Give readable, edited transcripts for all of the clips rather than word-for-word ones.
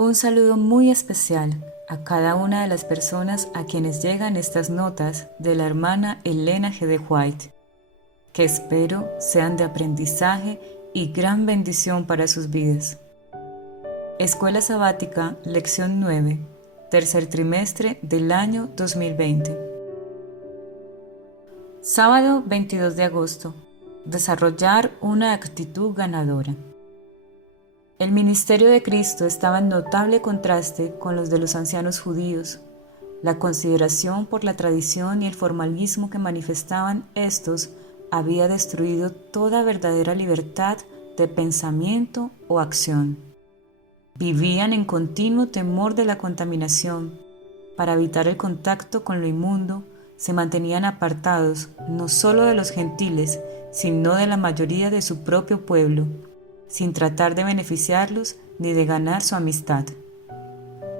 Un saludo muy especial a cada una de las personas a quienes llegan estas notas de la hermana Elena G. de White, que espero sean de aprendizaje y gran bendición para sus vidas. Escuela Sabática, Lección 9, tercer trimestre del año 2020. Sábado 22 de agosto. Desarrollar una actitud ganadora. El ministerio de Cristo estaba en notable contraste con los de los ancianos judíos. La consideración por la tradición y el formalismo que manifestaban estos había destruido toda verdadera libertad de pensamiento o acción. Vivían en continuo temor de la contaminación. Para evitar el contacto con lo inmundo, se mantenían apartados no solo de los gentiles, sino de la mayoría de su propio pueblo, sin tratar de beneficiarlos ni de ganar su amistad.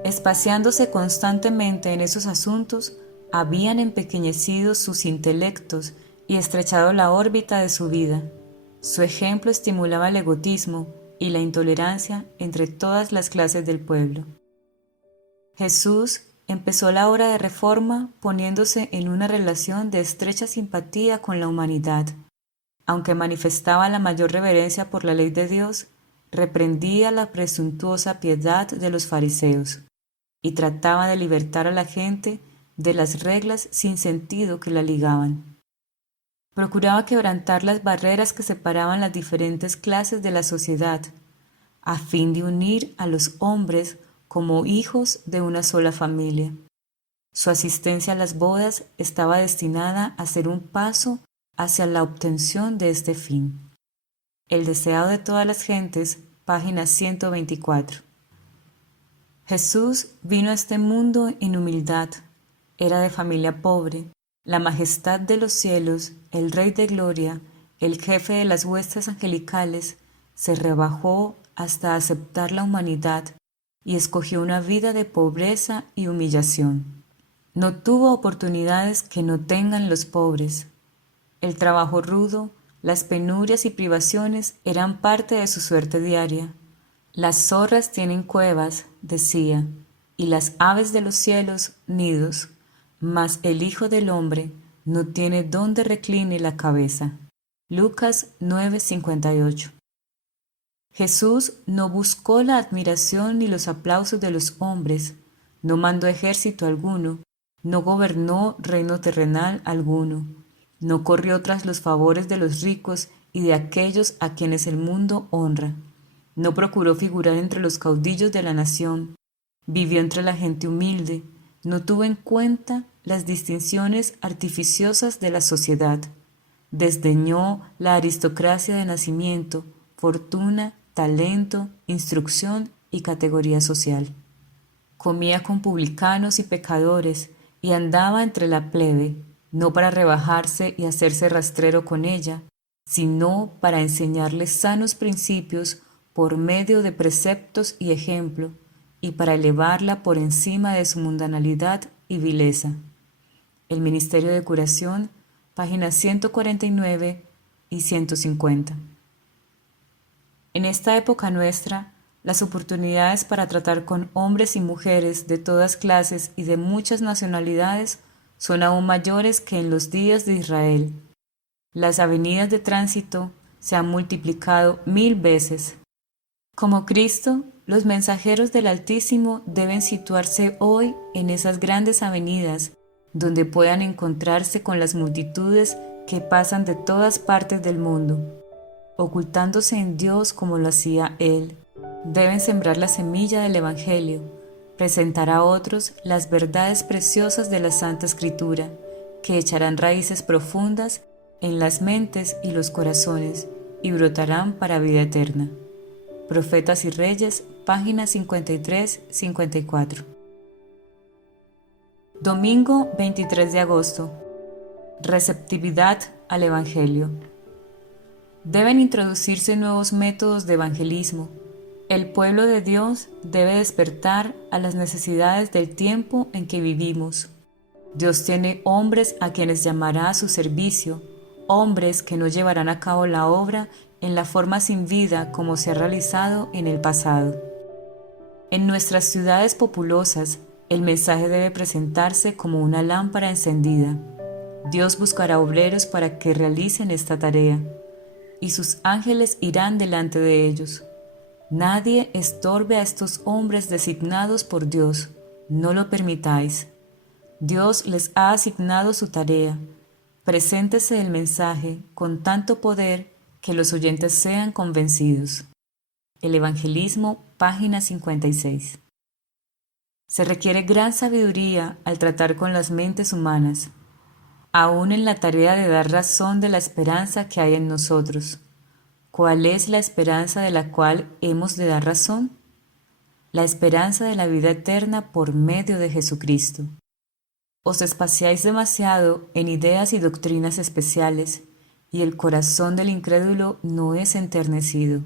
Espaciándose constantemente en esos asuntos, habían empequeñecido sus intelectos y estrechado la órbita de su vida. Su ejemplo estimulaba el egoísmo y la intolerancia entre todas las clases del pueblo. Jesús empezó la obra de reforma poniéndose en una relación de estrecha simpatía con la humanidad. Aunque manifestaba la mayor reverencia por la ley de Dios, reprendía la presuntuosa piedad de los fariseos y trataba de libertar a la gente de las reglas sin sentido que la ligaban. Procuraba quebrantar las barreras que separaban las diferentes clases de la sociedad, a fin de unir a los hombres como hijos de una sola familia. Su asistencia a las bodas estaba destinada a ser un paso hacia la obtención de este fin. El deseado de todas las gentes, página 124. Jesús vino a este mundo en humildad, era de familia pobre, la majestad de los cielos, el Rey de gloria, el jefe de las huestes angelicales, se rebajó hasta aceptar la humanidad y escogió una vida de pobreza y humillación. No tuvo oportunidades que no tengan los pobres. El trabajo rudo, las penurias y privaciones eran parte de su suerte diaria. Las zorras tienen cuevas, decía, y las aves de los cielos nidos, mas el Hijo del Hombre no tiene donde recline la cabeza. Lucas 9:58. Jesús no buscó la admiración ni los aplausos de los hombres, no mandó ejército alguno, no gobernó reino terrenal alguno. No corrió tras los favores de los ricos y de aquellos a quienes el mundo honra. No procuró figurar entre los caudillos de la nación. Vivió entre la gente humilde. No tuvo en cuenta las distinciones artificiosas de la sociedad. Desdeñó la aristocracia de nacimiento, fortuna, talento, instrucción y categoría social. Comía con publicanos y pecadores y andaba entre la plebe, no para rebajarse y hacerse rastrero con ella, sino para enseñarles sanos principios por medio de preceptos y ejemplo, y para elevarla por encima de su mundanalidad y vileza. El Ministerio de Curación, páginas 149 y 150. En esta época nuestra, las oportunidades para tratar con hombres y mujeres de todas clases y de muchas nacionalidades son aún mayores que en los días de Israel. Las avenidas de tránsito se han multiplicado 1000 veces. Como Cristo, los mensajeros del Altísimo deben situarse hoy en esas grandes avenidas, donde puedan encontrarse con las multitudes que pasan de todas partes del mundo. Ocultándose en Dios como lo hacía Él, deben sembrar la semilla del Evangelio, presentar a otros las verdades preciosas de la Santa Escritura, que echarán raíces profundas en las mentes y los corazones y brotarán para vida eterna. Profetas y Reyes, páginas 53-54. Domingo 23 de agosto. Receptividad al Evangelio. Deben introducirse nuevos métodos de evangelismo. El pueblo de Dios debe despertar a las necesidades del tiempo en que vivimos. Dios tiene hombres a quienes llamará a su servicio, hombres que no llevarán a cabo la obra en la forma sin vida como se ha realizado en el pasado. En nuestras ciudades populosas, el mensaje debe presentarse como una lámpara encendida. Dios buscará obreros para que realicen esta tarea, y sus ángeles irán delante de ellos. Nadie estorbe a estos hombres designados por Dios, no lo permitáis. Dios les ha asignado su tarea. Preséntese el mensaje con tanto poder que los oyentes sean convencidos. El Evangelismo, página 56. Se requiere gran sabiduría al tratar con las mentes humanas, aún en la tarea de dar razón de la esperanza que hay en nosotros. ¿Cuál es la esperanza de la cual hemos de dar razón? La esperanza de la vida eterna por medio de Jesucristo. Os espaciáis demasiado en ideas y doctrinas especiales, y el corazón del incrédulo no es enternecido.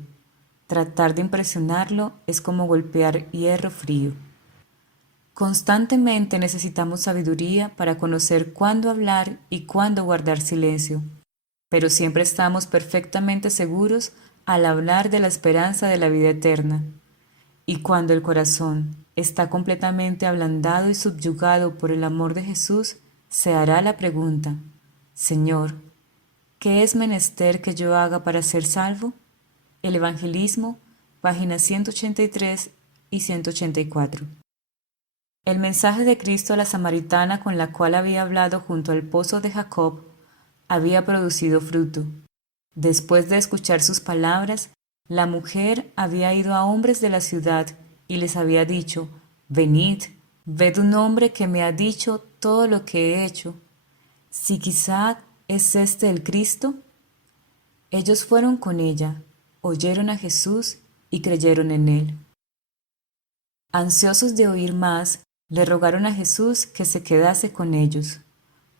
Tratar de impresionarlo es como golpear hierro frío. Constantemente necesitamos sabiduría para conocer cuándo hablar y cuándo guardar silencio, pero siempre estamos perfectamente seguros al hablar de la esperanza de la vida eterna. Y cuando el corazón está completamente ablandado y subyugado por el amor de Jesús, se hará la pregunta: Señor, ¿qué es menester que yo haga para ser salvo? El Evangelismo, páginas 183 y 184. El mensaje de Cristo a la samaritana con la cual había hablado junto al pozo de Jacob había producido fruto. Después de escuchar sus palabras, la mujer había ido a hombres de la ciudad y les había dicho: Venid, ved un hombre que me ha dicho todo lo que he hecho. Si quizá es este el Cristo. Ellos fueron con ella, oyeron a Jesús y creyeron en él. Ansiosos de oír más, le rogaron a Jesús que se quedase con ellos.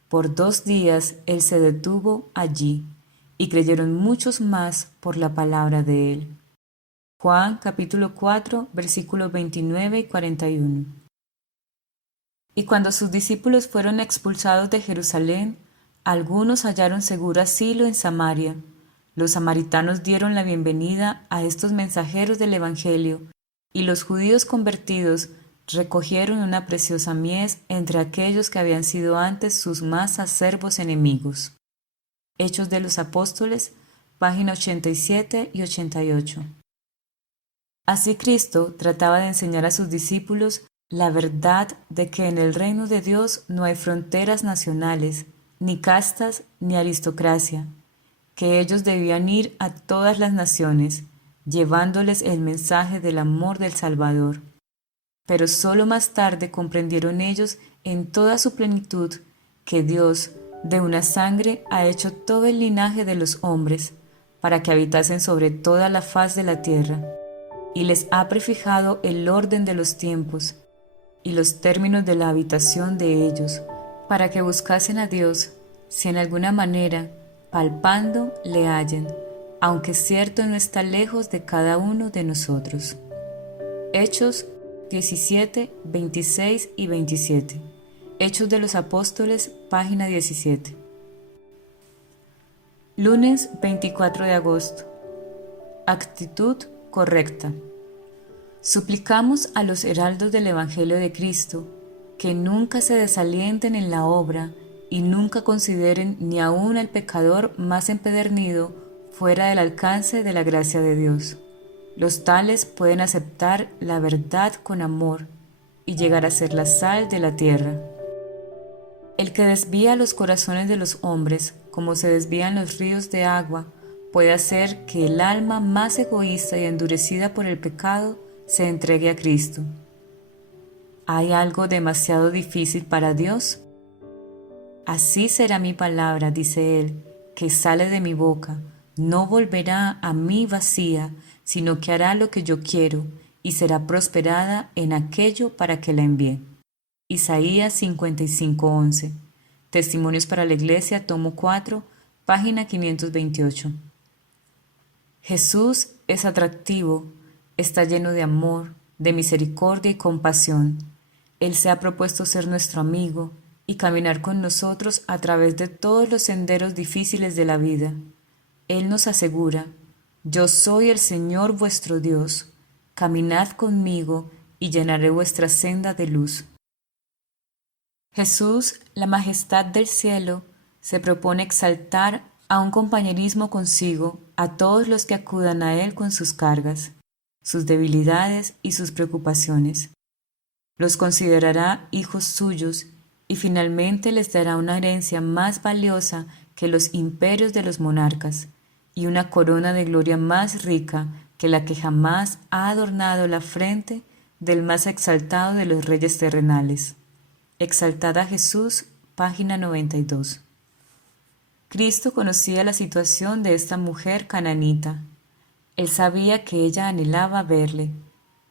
Por 2 días él se detuvo allí, y creyeron muchos más por la palabra de él. Juan capítulo 4, versículos 29 y 41. Y cuando sus discípulos fueron expulsados de Jerusalén, algunos hallaron seguro asilo en Samaria. Los samaritanos dieron la bienvenida a estos mensajeros del Evangelio, y los judíos convertidos recogieron una preciosa mies entre aquellos que habían sido antes sus más acerbos enemigos. Hechos de los Apóstoles, página 87 y 88. Así Cristo trataba de enseñar a sus discípulos la verdad de que en el reino de Dios no hay fronteras nacionales, ni castas, ni aristocracia, que ellos debían ir a todas las naciones, llevándoles el mensaje del amor del Salvador. Pero sólo más tarde comprendieron ellos en toda su plenitud que Dios, de una sangre, ha hecho todo el linaje de los hombres, para que habitasen sobre toda la faz de la tierra, y les ha prefijado el orden de los tiempos y los términos de la habitación de ellos, para que buscasen a Dios, si en alguna manera, palpando, le hallen, aunque cierto no está lejos de cada uno de nosotros. Hechos 17, 26 y 27. Hechos de los Apóstoles, página 17. Lunes 24 de agosto. Actitud correcta. Suplicamos a los heraldos del Evangelio de Cristo que nunca se desalienten en la obra y nunca consideren ni aun al pecador más empedernido fuera del alcance de la gracia de Dios. Los tales pueden aceptar la verdad con amor y llegar a ser la sal de la tierra. El que desvía los corazones de los hombres, como se desvían los ríos de agua, puede hacer que el alma más egoísta y endurecida por el pecado se entregue a Cristo. ¿Hay algo demasiado difícil para Dios? Así será mi palabra, dice Él, que sale de mi boca. No volverá a mí vacía, sino que hará lo que yo quiero y será prosperada en aquello para que la envíe. Isaías 55:11. Testimonios para la Iglesia, tomo 4, página 528. Jesús es atractivo, está lleno de amor, de misericordia y compasión. Él se ha propuesto ser nuestro amigo y caminar con nosotros a través de todos los senderos difíciles de la vida. Él nos asegura: yo soy el Señor vuestro Dios, caminad conmigo y llenaré vuestra senda de luz. Jesús, la majestad del cielo, se propone exaltar a un compañerismo consigo a todos los que acudan a Él con sus cargas, sus debilidades y sus preocupaciones. Los considerará hijos suyos y finalmente les dará una herencia más valiosa que los imperios de los monarcas y una corona de gloria más rica que la que jamás ha adornado la frente del más exaltado de los reyes terrenales. Exaltad a Jesús, página 92. Cristo conocía la situación de esta mujer cananita. Él sabía que ella anhelaba verle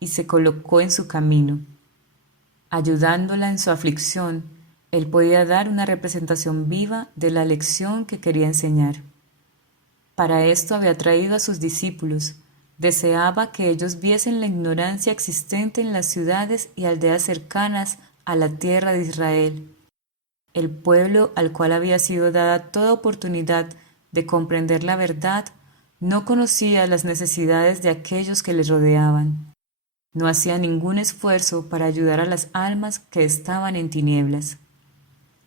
y se colocó en su camino. Ayudándola en su aflicción, él podía dar una representación viva de la lección que quería enseñar. Para esto había traído a sus discípulos. Deseaba que ellos viesen la ignorancia existente en las ciudades y aldeas cercanas a la tierra de Israel, el pueblo al cual había sido dada toda oportunidad de comprender la verdad. No conocía las necesidades de aquellos que le rodeaban. No hacía ningún esfuerzo para ayudar a las almas que estaban en tinieblas.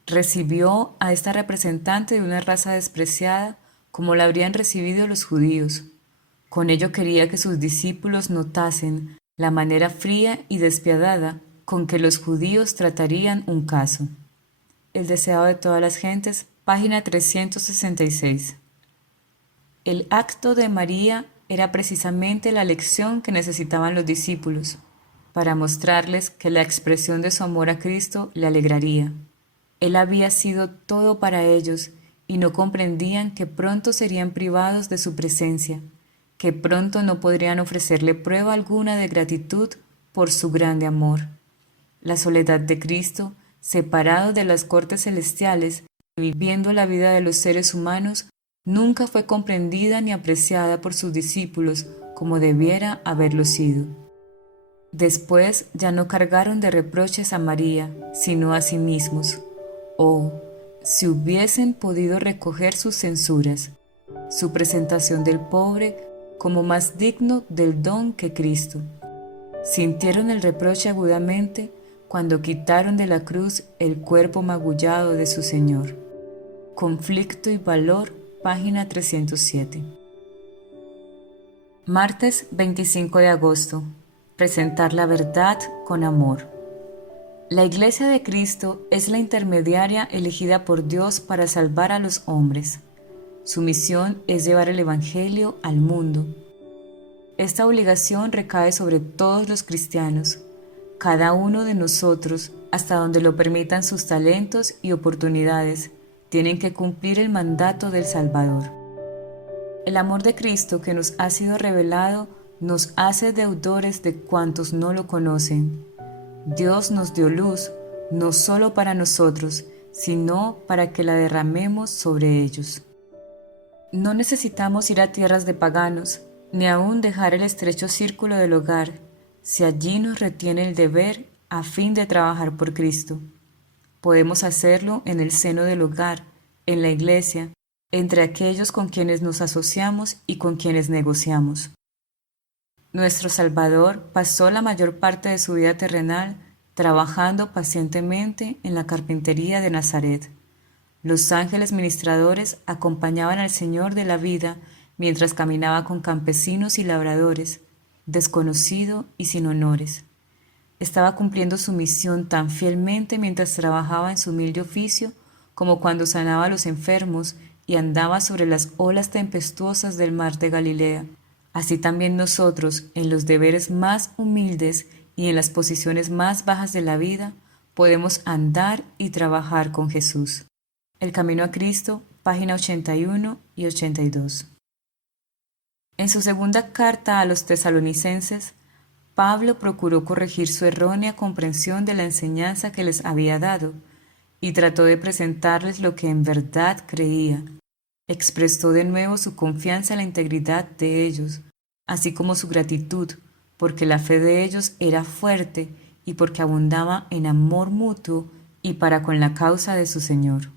Recibió a esta representante de una raza despreciada como la habrían recibido los judíos. Con ello quería que sus discípulos notasen la manera fría y despiadada con que los judíos tratarían un caso. El deseado de todas las gentes, página 366. El acto de María era precisamente la lección que necesitaban los discípulos, para mostrarles que la expresión de su amor a Cristo le alegraría. Él había sido todo para ellos y no comprendían que pronto serían privados de su presencia, que pronto no podrían ofrecerle prueba alguna de gratitud por su grande amor. La soledad de Cristo, separado de las cortes celestiales y viviendo la vida de los seres humanos, nunca fue comprendida ni apreciada por sus discípulos como debiera haberlo sido. Después ya no cargaron de reproches a María, sino a sí mismos. Oh, si hubiesen podido recoger sus censuras, su presentación del pobre como más digno del don que Cristo. Sintieron el reproche agudamente cuando quitaron de la cruz el cuerpo magullado de su Señor. Conflicto y valor, página 307. Martes 25 de agosto. Presentar la verdad con amor. La Iglesia de Cristo es la intermediaria elegida por Dios para salvar a los hombres. Su misión es llevar el Evangelio al mundo. Esta obligación recae sobre todos los cristianos. Cada uno de nosotros, hasta donde lo permitan sus talentos y oportunidades, tienen que cumplir el mandato del Salvador. El amor de Cristo que nos ha sido revelado nos hace deudores de cuantos no lo conocen. Dios nos dio luz, no solo para nosotros, sino para que la derramemos sobre ellos. No necesitamos ir a tierras de paganos, ni aún dejar el estrecho círculo del hogar, si allí nos retiene el deber a fin de trabajar por Cristo. Podemos hacerlo en el seno del hogar, en la iglesia, entre aquellos con quienes nos asociamos y con quienes negociamos. Nuestro Salvador pasó la mayor parte de su vida terrenal trabajando pacientemente en la carpintería de Nazaret. Los ángeles ministradores acompañaban al Señor de la vida mientras caminaba con campesinos y labradores, desconocido y sin honores. Estaba cumpliendo su misión tan fielmente mientras trabajaba en su humilde oficio como cuando sanaba a los enfermos y andaba sobre las olas tempestuosas del mar de Galilea. Así también nosotros, en los deberes más humildes y en las posiciones más bajas de la vida, podemos andar y trabajar con Jesús. El camino a Cristo, página 81 y 82. En su segunda carta a los tesalonicenses, Pablo procuró corregir su errónea comprensión de la enseñanza que les había dado y trató de presentarles lo que en verdad creía. Expresó de nuevo su confianza en la integridad de ellos, así como su gratitud, porque la fe de ellos era fuerte y porque abundaba en amor mutuo y para con la causa de su Señor.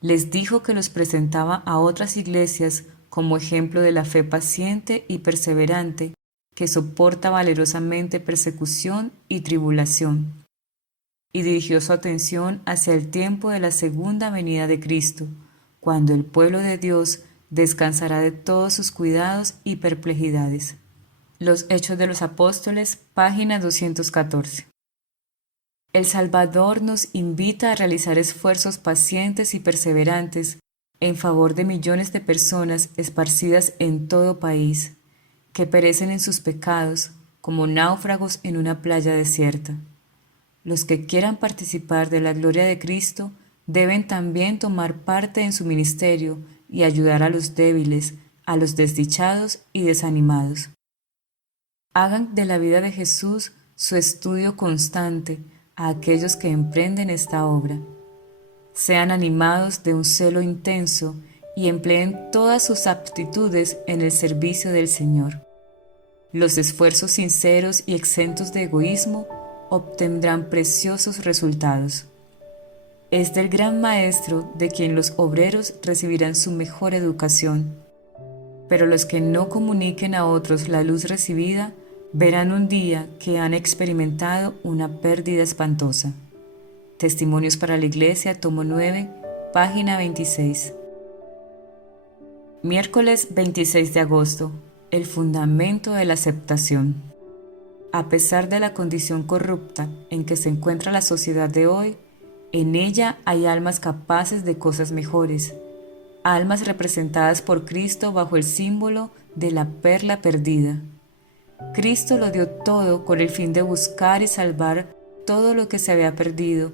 Les dijo que los presentaba a otras iglesias como ejemplo de la fe paciente y perseverante que soporta valerosamente persecución y tribulación, y dirigió su atención hacia el tiempo de la segunda venida de Cristo, cuando el pueblo de Dios descansará de todos sus cuidados y perplejidades. Los Hechos de los Apóstoles, página 214. El Salvador nos invita a realizar esfuerzos pacientes y perseverantes en favor de millones de personas esparcidas en todo país, que perecen en sus pecados como náufragos en una playa desierta. Los que quieran participar de la gloria de Cristo deben también tomar parte en su ministerio y ayudar a los débiles, a los desdichados y desanimados. Hagan de la vida de Jesús su estudio constante a aquellos que emprenden esta obra. Sean animados de un celo intenso y empleen todas sus aptitudes en el servicio del Señor. Los esfuerzos sinceros y exentos de egoísmo obtendrán preciosos resultados. Es del gran Maestro de quien los obreros recibirán su mejor educación, pero los que no comuniquen a otros la luz recibida verán un día que han experimentado una pérdida espantosa. Testimonios para la Iglesia, tomo 9, página 26. Miércoles 26 de agosto. El fundamento de la aceptación. A pesar de la condición corrupta en que se encuentra la sociedad de hoy, en ella hay almas capaces de cosas mejores, almas representadas por Cristo bajo el símbolo de la perla perdida. Cristo lo dio todo con el fin de buscar y salvar todo lo que se había perdido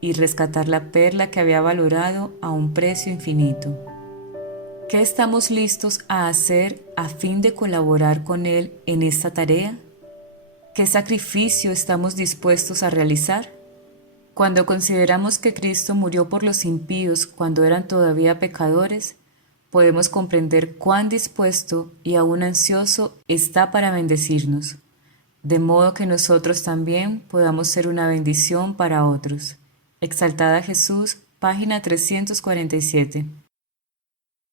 y rescatar la perla que había valorado a un precio infinito. ¿Qué estamos listos a hacer a fin de colaborar con Él en esta tarea? ¿Qué sacrificio estamos dispuestos a realizar? Cuando consideramos que Cristo murió por los impíos cuando eran todavía pecadores, podemos comprender cuán dispuesto y aún ansioso está para bendecirnos, de modo que nosotros también podamos ser una bendición para otros. Exaltada Jesús, página 347.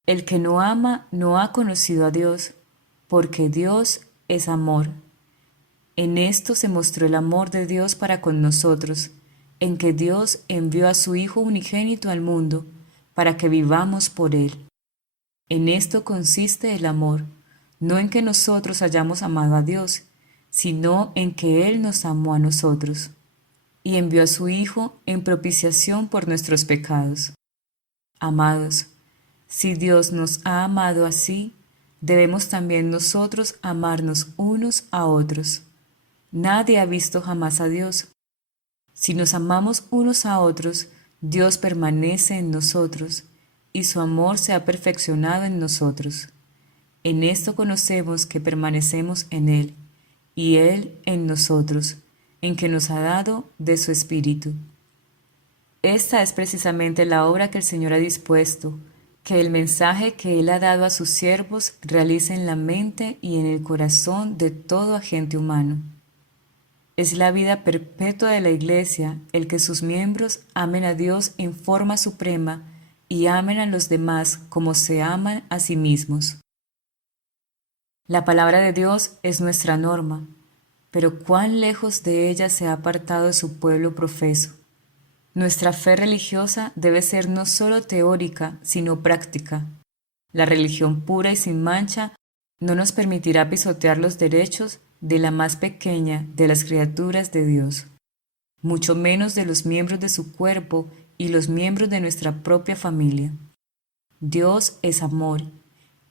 El que no ama no ha conocido a Dios, porque Dios es amor. En esto se mostró el amor de Dios para con nosotros, en que Dios envió a su Hijo unigénito al mundo, para que vivamos por Él. En esto consiste el amor, no en que nosotros hayamos amado a Dios, sino en que Él nos amó a nosotros, y envió a su Hijo en propiciación por nuestros pecados. Amados, si Dios nos ha amado así, debemos también nosotros amarnos unos a otros. Nadie ha visto jamás a Dios. Si nos amamos unos a otros, Dios permanece en nosotros, y su amor se ha perfeccionado en nosotros. En esto conocemos que permanecemos en Él, y Él en nosotros, en que nos ha dado de su Espíritu. Esta es precisamente la obra que el Señor ha dispuesto, que el mensaje que Él ha dado a sus siervos realice en la mente y en el corazón de todo agente humano. Es la vida perpetua de la Iglesia el que sus miembros amen a Dios en forma suprema y amen a los demás como se aman a sí mismos. La palabra de Dios es nuestra norma, pero cuán lejos de ella se ha apartado su pueblo profeso. Nuestra fe religiosa debe ser no solo teórica, sino práctica. La religión pura y sin mancha no nos permitirá pisotear los derechos de la más pequeña de las criaturas de Dios, mucho menos de los miembros de su cuerpo y los miembros de nuestra propia familia. Dios es amor,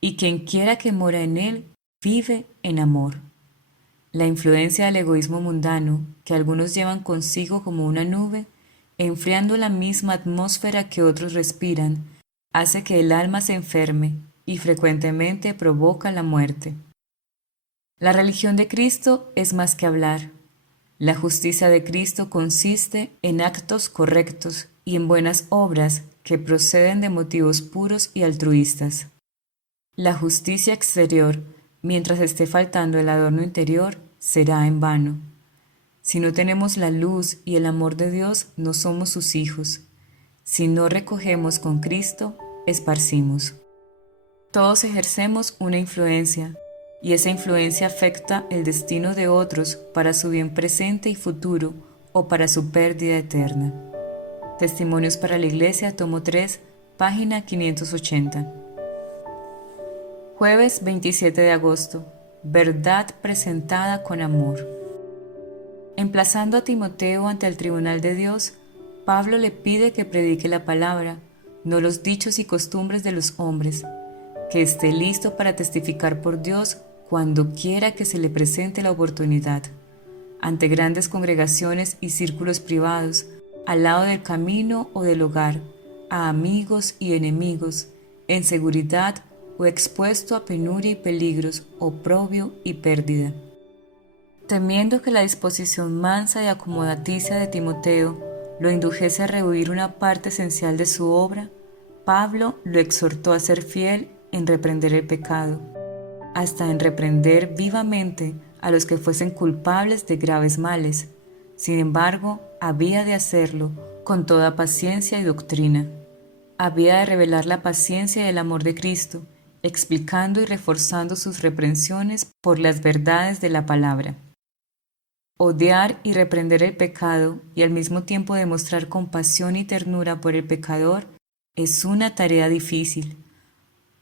y quien quiera que mora en Él, vive en amor. La influencia del egoísmo mundano, que algunos llevan consigo como una nube, enfriando la misma atmósfera que otros respiran, hace que el alma se enferme y frecuentemente provoca la muerte. La religión de Cristo es más que hablar. La justicia de Cristo consiste en actos correctos y en buenas obras que proceden de motivos puros y altruistas. La justicia exterior, mientras esté faltando el adorno interior, será en vano. Si no tenemos la luz y el amor de Dios, no somos sus hijos. Si no recogemos con Cristo, esparcimos. Todos ejercemos una influencia, y esa influencia afecta el destino de otros para su bien presente y futuro o para su pérdida eterna. Testimonios para la Iglesia, tomo 3, página 580. Jueves 27 de agosto. Verdad presentada con amor. Emplazando a Timoteo ante el tribunal de Dios, Pablo le pide que predique la palabra, no los dichos y costumbres de los hombres, que esté listo para testificar por Dios cuando quiera que se le presente la oportunidad, ante grandes congregaciones y círculos privados, al lado del camino o del hogar, a amigos y enemigos, en seguridad o expuesto a penuria y peligros, oprobio y pérdida. Temiendo que la disposición mansa y acomodaticia de Timoteo lo indujese a rehuir una parte esencial de su obra, Pablo lo exhortó a ser fiel en reprender el pecado, hasta en reprender vivamente a los que fuesen culpables de graves males. Sin embargo, había de hacerlo con toda paciencia y doctrina. Había de revelar la paciencia y el amor de Cristo, explicando y reforzando sus reprensiones por las verdades de la palabra. Odiar y reprender el pecado y al mismo tiempo demostrar compasión y ternura por el pecador es una tarea difícil.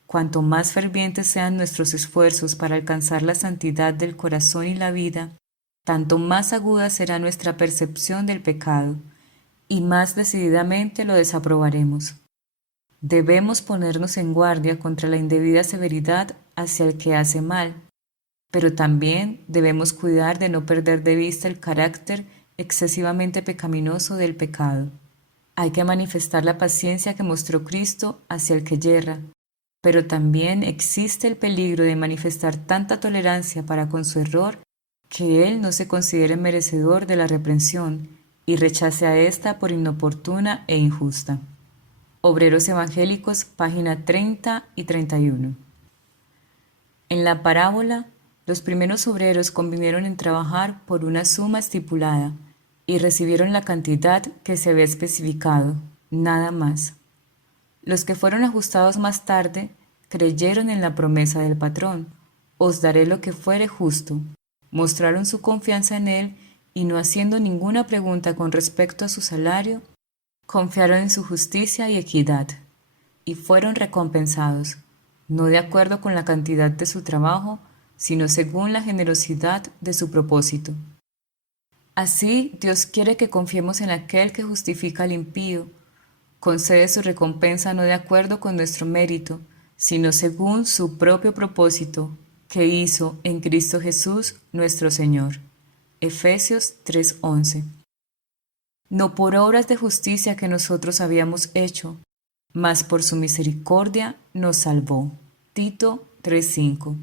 Cuanto más fervientes sean nuestros esfuerzos para alcanzar la santidad del corazón y la vida, tanto más aguda será nuestra percepción del pecado y más decididamente lo desaprobaremos. Debemos ponernos en guardia contra la indebida severidad hacia el que hace mal, pero también debemos cuidar de no perder de vista el carácter excesivamente pecaminoso del pecado. Hay que manifestar la paciencia que mostró Cristo hacia el que yerra, pero también existe el peligro de manifestar tanta tolerancia para con su error que él no se considere merecedor de la reprensión y rechace a ésta por inoportuna e injusta. Obreros Evangélicos, página 30 y 31. En la parábola, los primeros obreros convinieron en trabajar por una suma estipulada y recibieron la cantidad que se había especificado, nada más. Los que fueron ajustados más tarde creyeron en la promesa del patrón: os daré lo que fuere justo. Mostraron su confianza en él y, no haciendo ninguna pregunta con respecto a su salario, confiaron en su justicia y equidad, y fueron recompensados, no de acuerdo con la cantidad de su trabajo, sino según la generosidad de su propósito. Así, Dios quiere que confiemos en aquel que justifica al impío, concede su recompensa no de acuerdo con nuestro mérito, sino según su propio propósito, que hizo en Cristo Jesús nuestro Señor. Efesios 3:11. No por obras de justicia que nosotros habíamos hecho, mas por su misericordia nos salvó. Tito 3:5.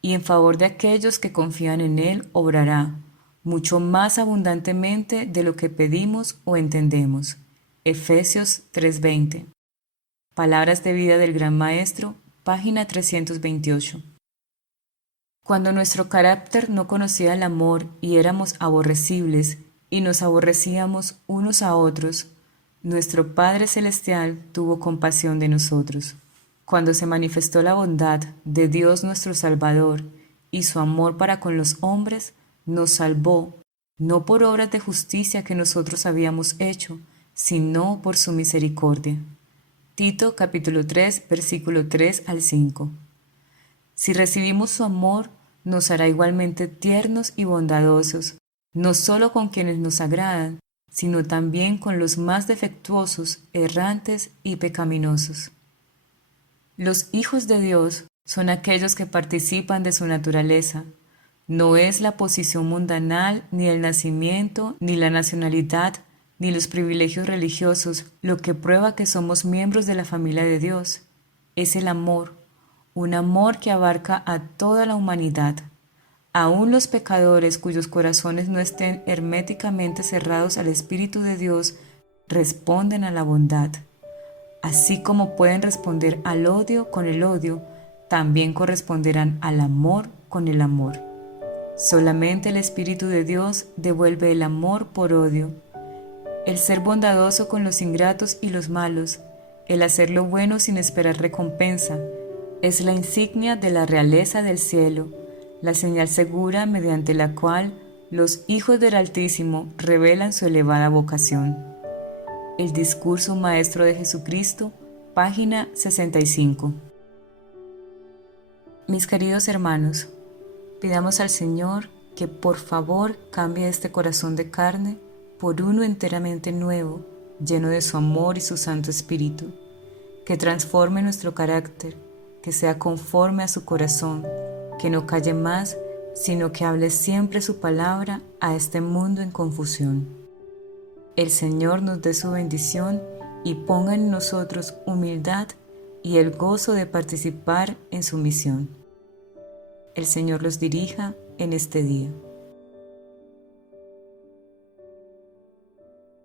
Y en favor de aquellos que confían en Él obrará, mucho más abundantemente de lo que pedimos o entendemos. Efesios 3:20. Palabras de vida del Gran Maestro, página 328. Cuando nuestro carácter no conocía el amor y éramos aborrecibles y nos aborrecíamos unos a otros, nuestro Padre Celestial tuvo compasión de nosotros. Cuando se manifestó la bondad de Dios nuestro Salvador y su amor para con los hombres, nos salvó, no por obras de justicia que nosotros habíamos hecho, sino por su misericordia. Tito capítulo 3, versículo 3 al 5. Si recibimos su amor, nos hará igualmente tiernos y bondadosos, no solo con quienes nos agradan, sino también con los más defectuosos, errantes y pecaminosos. Los hijos de Dios son aquellos que participan de su naturaleza. No es la posición mundanal, ni el nacimiento, ni la nacionalidad, ni los privilegios religiosos lo que prueba que somos miembros de la familia de Dios. Es el amor, un amor que abarca a toda la humanidad. Aún los pecadores cuyos corazones no estén herméticamente cerrados al Espíritu de Dios responden a la bondad. Así como pueden responder al odio con el odio, también corresponderán al amor con el amor. Solamente el Espíritu de Dios devuelve el amor por odio. El ser bondadoso con los ingratos y los malos, el hacer lo bueno sin esperar recompensa, Es la insignia de la realeza del cielo, la señal segura mediante la cual los hijos del Altísimo revelan su elevada vocación. El discurso maestro de Jesucristo, página 65. Mis queridos hermanos, pidamos al Señor que por favor cambie este corazón de carne por uno enteramente nuevo, lleno de su amor y su Santo Espíritu, que transforme nuestro carácter, que sea conforme a su corazón, que no calle más, sino que hable siempre su palabra a este mundo en confusión. El Señor nos dé su bendición y ponga en nosotros humildad y el gozo de participar en su misión. El Señor los dirija en este día.